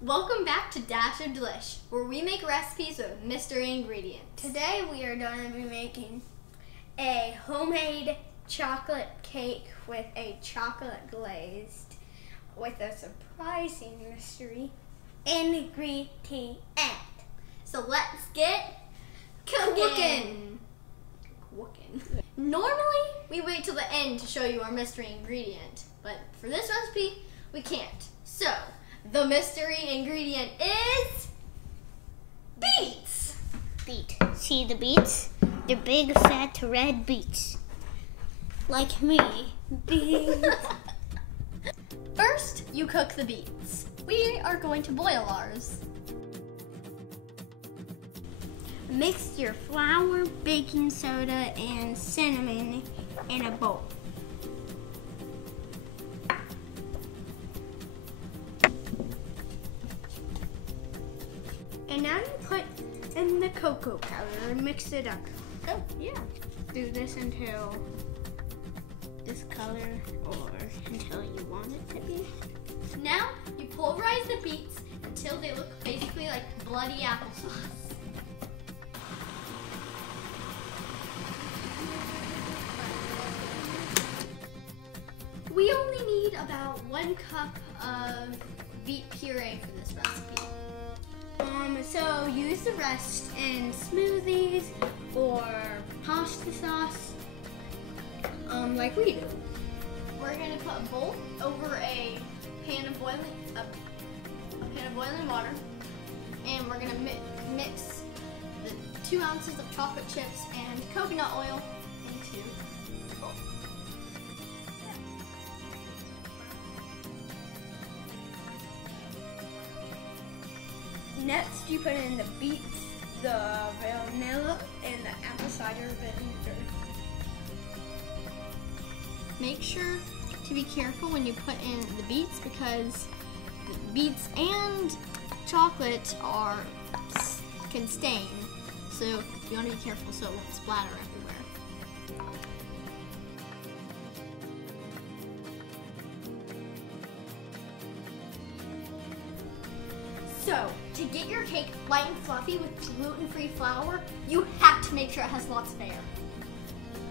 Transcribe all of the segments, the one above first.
Welcome back to Dash of Delish, where we make recipes with mystery ingredients. Today we are going to be making a homemade chocolate cake with a chocolate glazed with a surprising mystery ingredient. So let's get cooking. Normally, we wait till the end to show you our mystery ingredient, but for this recipe, we can't. So, the mystery ingredient is beets. Beet. See the beets? They're big, fat, red beets. Like me. Beets. First, you cook the beets. We are going to boil ours. Mix your flour, baking soda, and cinnamon in a bowl. And now you put in the cocoa powder and mix it up. Oh, yeah. Do this until this color or until you want it to be. Now, you pulverize the beets until they look basically like bloody applesauce. We only need about 1 cup of beet puree for this recipe. So use the rest in smoothies or pasta sauce, like we do. We're going to put a bowl over a pan of boiling water, and we're going to mix the 2 ounces of chocolate chips and coconut oil into the bowl. Next, you put in the beets, the vanilla, and the apple cider vinegar. Make sure to be careful when you put in the beets because the beets and chocolate can stain. So you want to be careful so it won't splatter everywhere. So, to get your cake light and fluffy with gluten-free flour, you have to make sure it has lots of air.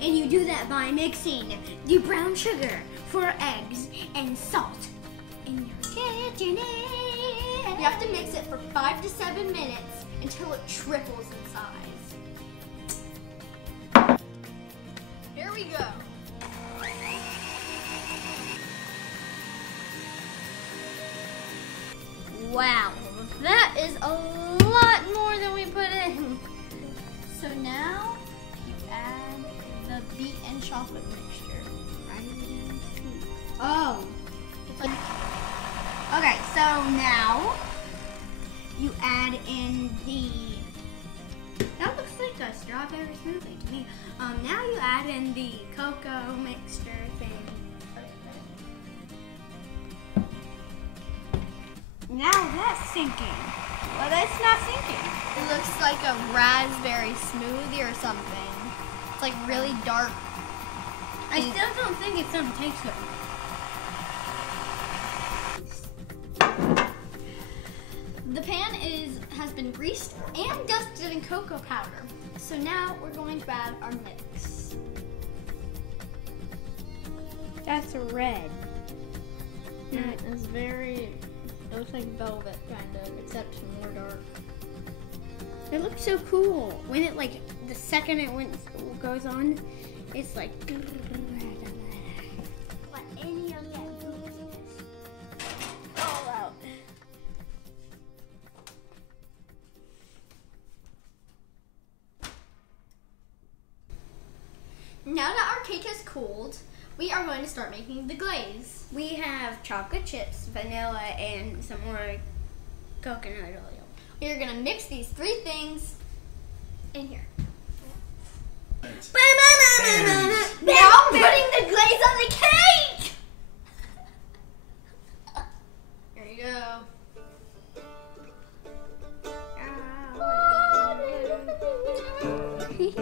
And you do that by mixing the brown sugar for eggs and salt in your kitchen. You have to mix it for 5 to 7 minutes until it triples in size. Here we go. Wow, that is a lot more than we put in. So now you add the beet and chocolate mixture. Oh. Like, Okay, so now you add in the, that looks like a strawberry smoothie to me. Now you add in the cocoa mixture thing. Now that's sinking. Well, that's not sinking. it looks like a raspberry smoothie or something. It's like really dark. I still don't think it's gonna taste good. The pan has been greased and dusted in cocoa powder. So now we're going to add our mix. That's red. It is it looks like velvet kind of, except more dark. It looks so cool. When it the second it goes on, it's like. What any of that goofiness all out. Now that our cake has cooled, we are going to start making the glaze. We have chocolate chips, vanilla, and some more coconut oil. We are going to mix these 3 things in here. Now I'm putting the glaze on the cake! Here you go. See.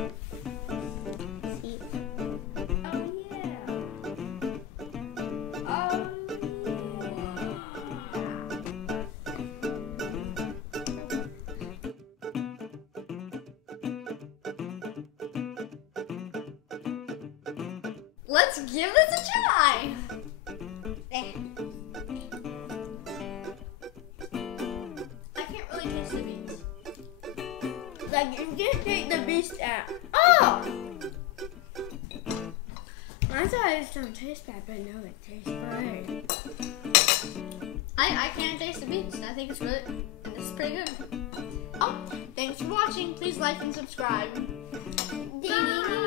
Oh yeah. Oh Let's give this a try. yeah. I can't really taste the beans. Like you can take the beast out. Oh! I thought it was gonna taste bad, but no, it tastes great. I can't taste the beans. I think it's pretty good. Oh, thanks for watching. Please like and subscribe. Bye.